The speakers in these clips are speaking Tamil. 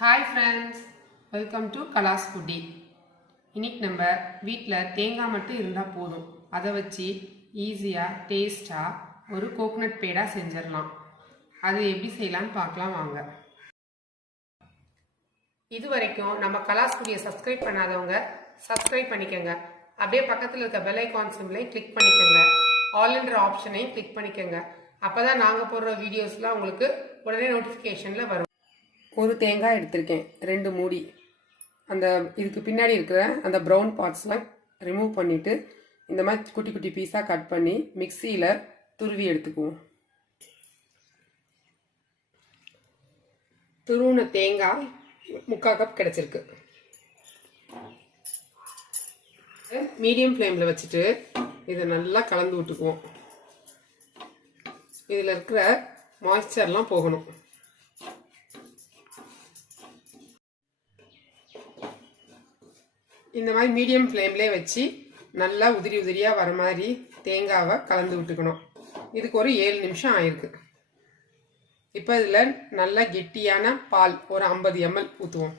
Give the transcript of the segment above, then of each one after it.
Hi friends, welcome to KalasFoodie. இன்னைக்கு நம்ம வீட்டில் தேங்காய் மட்டும் இருந்தால் போதும். அதை வச்சு ஈஸியாக டேஸ்ட்டாக ஒரு கோகனட் பேடா செஞ்சிடலாம். அது எப்படி செய்யலான்னு பார்க்கலாம் வாங்க. இது வரைக்கும் நம்ம KalasFoodie சப்ஸ்கிரைப் பண்ணாதவங்க சப்ஸ்கிரைப் பண்ணிக்கோங்க. அப்படியே பக்கத்தில் இருக்க பெல் ஐகான் சிம்பிளை கிளிக் பண்ணிக்கோங்க. ஆல்ன்ற ஆப்ஷனையும் கிளிக் பண்ணிக்கோங்க. அப்போ தான் நாங்கள் போடுற வீடியோஸ்லாம் உங்களுக்கு உடனே நோட்டிஃபிகேஷனில் வரும். ஒரு தேங்காய் எடுத்திருக்கேன், 2 மூடி. அந்த இதுக்கு பின்னாடி இருக்கிற அந்த ப்ரௌன் பார்ட்ஸ்லாம் ரிமூவ் பண்ணிவிட்டு இந்த மாதிரி குட்டி குட்டி பீஸாக கட் பண்ணி மிக்சியில் துருவி எடுத்துக்குவோம். துருவின தேங்காய் 3/4 கப் கிடச்சிருக்கு. மீடியம் ஃப்ளேமில் வச்சுட்டு இதை நல்லா கலந்து விட்டுக்குவோம். இதில் இருக்கிற மாய்ஸ்சர்லாம் போகணும். இந்த மாதிரி மீடியம் ஃப்ளேம்லேயே வச்சு நல்லா உதிரி உதிரியாக வர மாதிரி தேங்காவை கலந்து விட்டுக்கணும். இதுக்கு ஒரு 7 நிமிஷம் ஆயிருக்கு. இப்போ இதில் நல்லா கெட்டியான பால் ஒரு 50 ml ஊற்றுவோம்.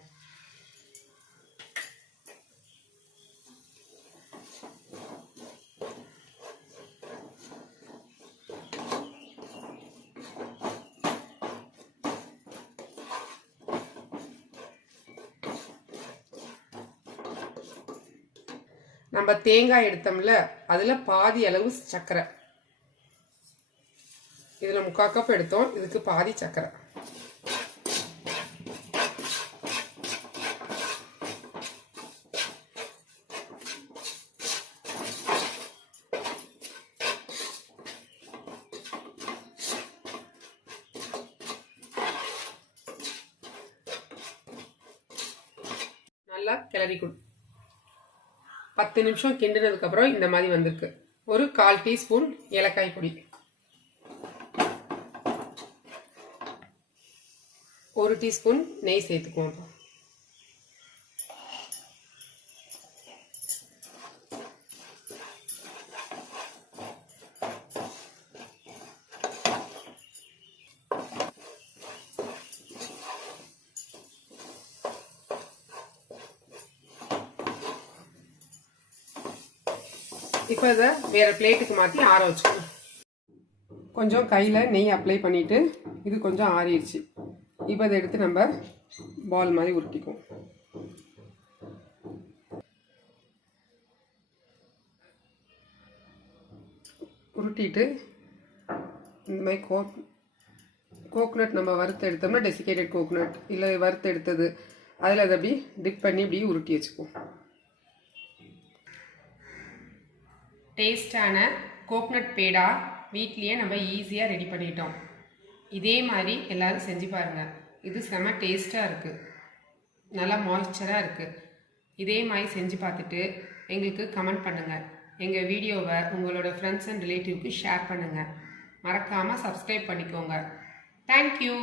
நம்ம தேங்காய் எடுத்தோம்ல, அதில் பாதி அளவு சர்க்கரை. இதில் 3/4 கப் எடுத்தோம், இதுக்கு பாதி சர்க்கரை. நல்லா கிளறி கொடு. 10 நிமிஷம் கிண்டினதுக்கப்புறம் இந்த மாதிரி வந்திருக்கு. ஒரு 1/4 டீஸ்பூன் ஏலக்காய் பொடி, 1 டீஸ்பூன் நெய் சேர்த்துக்குவோம். இப்போ இதை வேறு பிளேட்டுக்கு மாற்றி ஆற வச்சுக்கணும். கொஞ்சம் கையில் நெய் அப்ளை பண்ணிவிட்டு இது கொஞ்சம் ஆறிடுச்சு. இப்போ இதை எடுத்து நம்ம பால் மாதிரி உருட்டிக்குவோம். உருட்டிட்டு இந்த மாதிரி கோகனட் நம்ம வறுத்து எடுத்தோம்னா டெசிகேட்டட் கோகனட் இல்லை வறுத்து எடுத்தது அதில் அதை அப்படி டிப் பண்ணி இப்படி உருட்டி வச்சுக்குவோம். டேஸ்டான கோகனட் பேடா வீட்லேயே நம்ம ஈஸியாக ரெடி பண்ணிட்டோம். இதே மாதிரி எல்லோரும் செஞ்சு பாருங்கள். இது செம டேஸ்ட்டாக இருக்குது, நல்லா மாய்ஸ்சராக இருக்குது. இதே மாதிரி செஞ்சு பார்த்துட்டு எங்களுக்கு கமெண்ட் பண்ணுங்கள். எங்கள் வீடியோவை உங்களோட ஃப்ரெண்ட்ஸ் அண்ட் ரிலேட்டிவ்க்கு ஷேர் பண்ணுங்கள். மறக்காமல் சப்ஸ்கிரைப் பண்ணிக்கோங்க. தேங்க்யூ.